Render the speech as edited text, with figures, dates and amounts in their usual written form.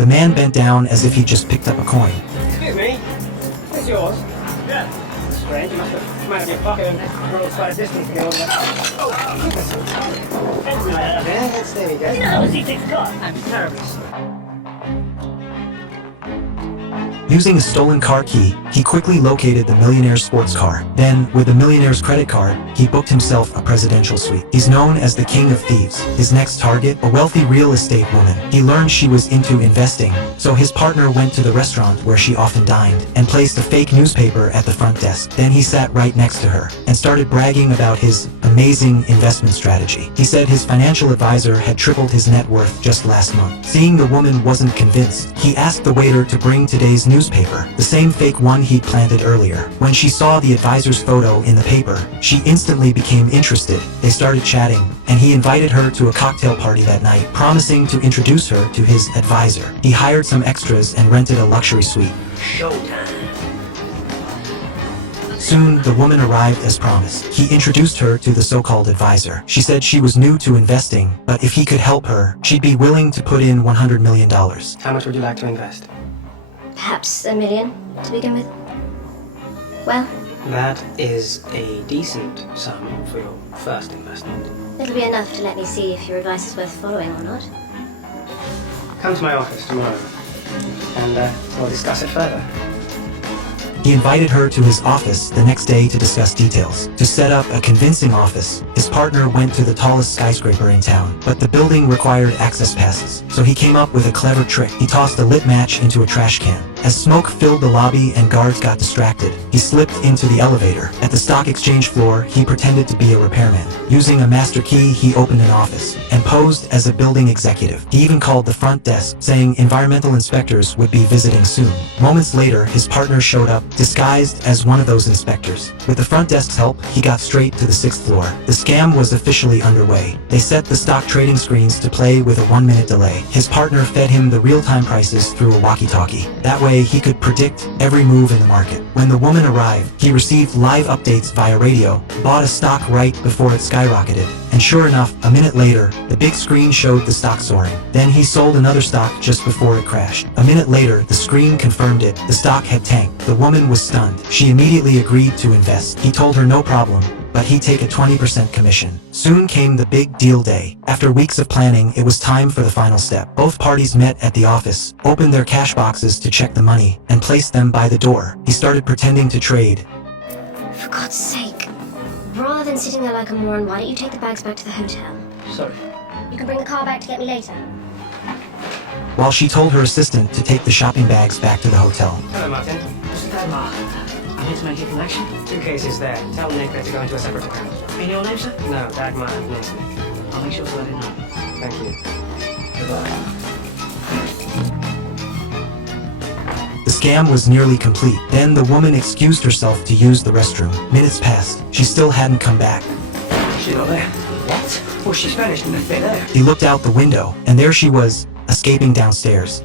The man bent down as if he just picked up a coin. Excuse me, is yours? Yeah. Strange, you must have come out of your pocket and rolled quite a distance to get all that. Oh, yes, there we go. You know how these things got? I'm terribly sorry. Using a stolen car key, he quickly located the millionaire's sports car. Then, with the millionaire's credit card, he booked himself a presidential suite. He's known as the King of Thieves. His next target, a wealthy real estate woman. He learned she was into investing, so his partner went to the restaurant where she often dined and placed a fake newspaper at the front desk. Then he sat right next to her and started bragging about his amazing investment strategy. He said his financial advisor had tripled his net worth just last month. Seeing the woman wasn't convinced, he asked the waiter to bring today's newspaper, the same fake one he'd planted earlier. When she saw the advisor's photo in the paper, she instantly became interested. They started chatting, and he invited her to a cocktail party that night, promising to introduce her to his advisor. He hired some extras and rented a luxury suite. Showtime. Soon, the woman arrived as promised. He introduced her to the so-called advisor. She said she was new to investing, but if he could help her, she'd be willing to put in $100 million. How much would you like to invest? Perhaps $1 million to begin with. Well, That is a decent sum for your first investment. it'll be enough to let me see if your advice is worth following or not. Come to my office tomorrow, and we'll discuss it further. He invited her to his office the next day to discuss details. To set up a convincing office, his partner went to the tallest skyscraper in town, but the building required access passes, so he came up with a clever trick. He tossed a lit match into a trash can. As smoke filled the lobby and guards got distracted, he slipped into the elevator. At the stock exchange floor, he pretended to be a repairman. Using a master key, he opened an office and posed as a building executive. He even called the front desk, saying environmental inspectors would be visiting soon. Moments later, his partner showed up, disguised as one of those inspectors. With the front desk's help, he got straight to the 6th floor. The scam was officially underway. They set the stock trading screens to play with a 1-minute delay. His partner fed him the real-time prices through a walkie-talkie. That way, he could predict every move in the market. When the woman arrived, he received live updates via radio, bought a stock right before it skyrocketed, and sure enough, a minute later, the big screen showed the stock soaring. Then he sold another stock just before it crashed. A minute later, the screen confirmed it. The stock had tanked. The woman was stunned. She immediately agreed to invest. He told her no problem, but he'd take a 20% commission. Soon came the big deal day. After weeks of planning, it was time for the final step. Both parties met at the office, opened their cash boxes to check the money, and placed them by the door. He started pretending to trade. For God's sake, rather than sitting there like a moron, why don't you take the bags back to the hotel? Sorry. You can bring the car back to get me later. While she told her assistant to take the shopping bags back to the hotel. Hello, Martin. Mr. Denmark, I'm here to make a connection. 2 cases there. Tell Nick that to go into a separate account. In your name, sir? No, Dagmar and Nick. I'll make sure to let him know. Thank you. Goodbye. The scam was nearly complete. Then the woman excused herself to use the restroom. Minutes passed. She still hadn't come back. She's not there. What? Well, she's vanished in the thin air. He looked out the window, and there she was, escaping downstairs.